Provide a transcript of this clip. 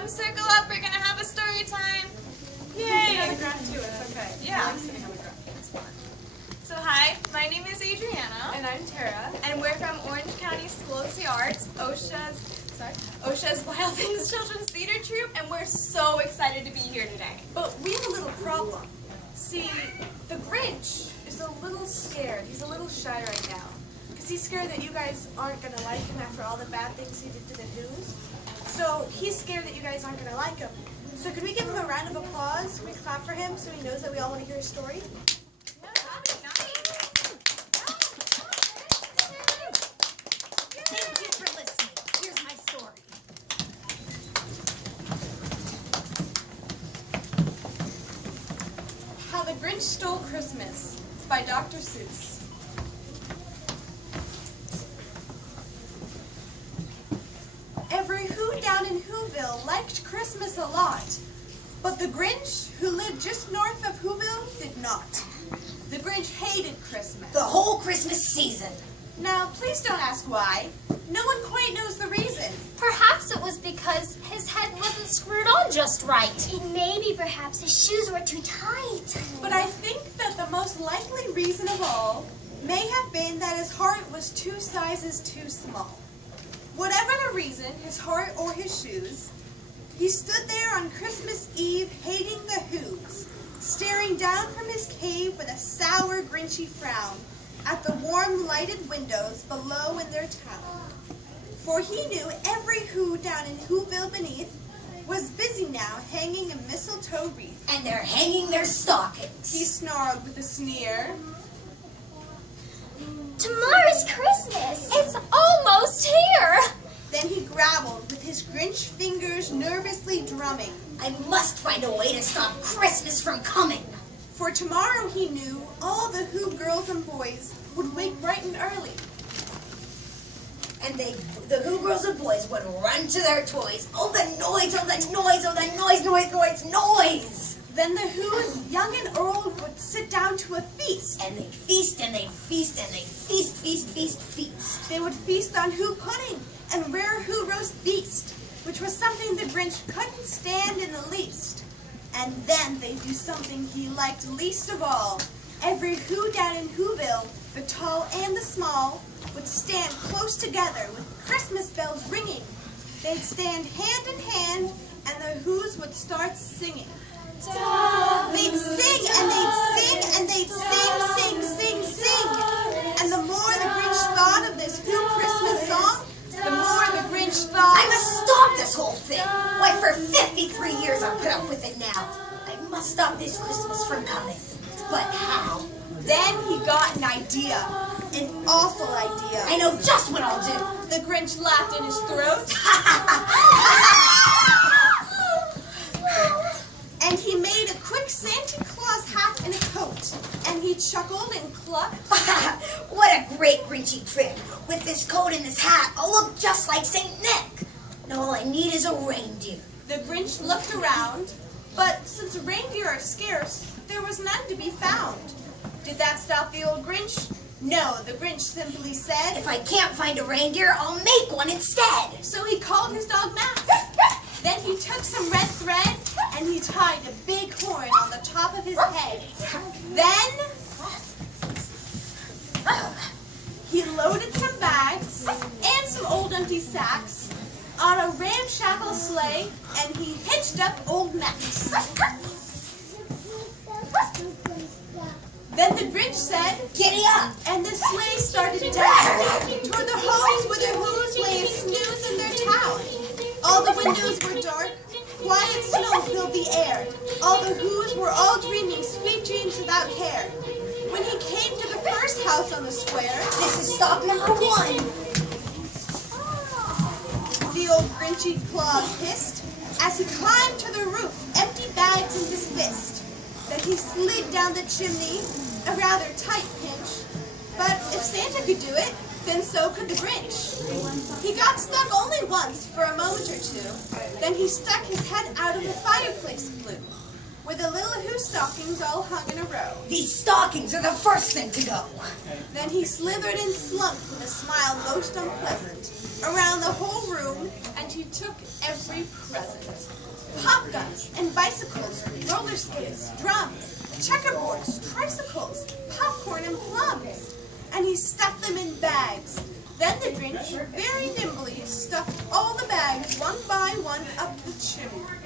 Come circle up, we're gonna have a story time. Yay! On the ground too, it's okay. Yeah. I like sitting on the ground. It's fun. So hi, my name is Adriana. And I'm Tara. And we're from Orange County School of the Arts, OSHA's Wild Things Children's Theater Troupe, and we're so excited to be here today. But we have a little problem. See, the Grinch is a little scared. He's a little shy right now. Because he's scared that you guys aren't going to like him after all the bad things he did to the Who's. So he's scared that you guys aren't going to like him. So could we give him a round of applause? Can we clap for him so he knows that we all want to hear his story? Thank you for listening. Here's my story. How the Grinch Stole Christmas by Dr. Seuss. Every Who down in Whoville liked Christmas a lot, but the Grinch, who lived just north of Whoville, did not. The Grinch hated Christmas. The whole Christmas season. Now, please don't ask why. No one quite knows the reason. Perhaps it was because his head wasn't screwed on just right. And maybe perhaps his shoes were too tight. But I think that the most likely reason of all may have been that his heart was 2 sizes too small. Whatever the reason, his heart or his shoes, he stood there on Christmas Eve hating the Who's, staring down from his cave with a sour, Grinchy frown at the warm, lighted windows below in their town. For he knew every Who down in Whoville beneath was busy now hanging a mistletoe wreath. And they're hanging their stockings. He snarled with a sneer. Tomorrow's Christmas. It's almost here. Then he growled with his Grinch fingers nervously drumming. I must find a way to stop Christmas from coming. For tomorrow, he knew, all the Who girls and boys would wake bright and early. And the Who girls and boys would run to their toys. Oh, the noise, oh, the noise, oh, the noise, noise, noise, noise. Then the Who's, young and old, would sit down to a feast. And they'd feast, and they'd feast, and they'd feast, feast, feast, feast. They would feast on Who pudding and rare Who roast beast, which was something the Grinch couldn't stand in the least. And then they'd do something he liked least of all. Every Who down in Whoville, the tall and the small, would stand close together with Christmas bells ringing. They'd stand hand in hand, and the Who's would start singing. They'd sing, and they'd sing, and they'd sing, sing, sing, sing. And the more the Grinch thought of this Who Christmas song, the more the Grinch thought, I must stop this whole thing. Why, for 53 years I've put up with it now. I must stop this Christmas from coming. But how? Then he got an idea. An awful idea. I know just what I'll do. The Grinch laughed in his throat. And he made a quick Santa Claus hat and a coat. And he chuckled and clucked. What a great Grinchy trick. With this coat and this hat, I'll look just like St. Nick. Now all I need is a reindeer. The Grinch looked around, but since reindeer are scarce, there was none to be found. Did that stop the old Grinch? No, the Grinch simply said, If I can't find a reindeer, I'll make one instead. So he called his dog Max. Then he took some red thread and he tied a big horn on the top of his head. Then he loaded some bags and some old empty sacks on a ramshackle sleigh, and he hitched up old Max. Then the Grinch said, Giddy up. and the sleigh started down toward the homes where the Who's lay snooze in their town. All the windows were dark, quiet snow filled the air. All the Who's were all dreaming sweet dreams without care. When he came to the first house on the square, This is stop number 1. the old Grinchy Claus hissed as he climbed to the roof, empty bags in his fist. Then he slid down the chimney, a rather tight pinch. But if Santa could do it, then so could the Grinch. He got stuck only once for a moment or two. Then he stuck his head out of the fireplace flue. where the little Who stockings all hung in a row. These stockings are the first thing to go. Then he slithered and slunk with a smile most unpleasant around the whole room, And he took every present. pop guns and bicycles, roller skates, drums, checkerboards, tricycles, popcorn and plums. And he stuffed them in bags. Then the Grinch very nimbly stuffed all the bags one by one up the chimney.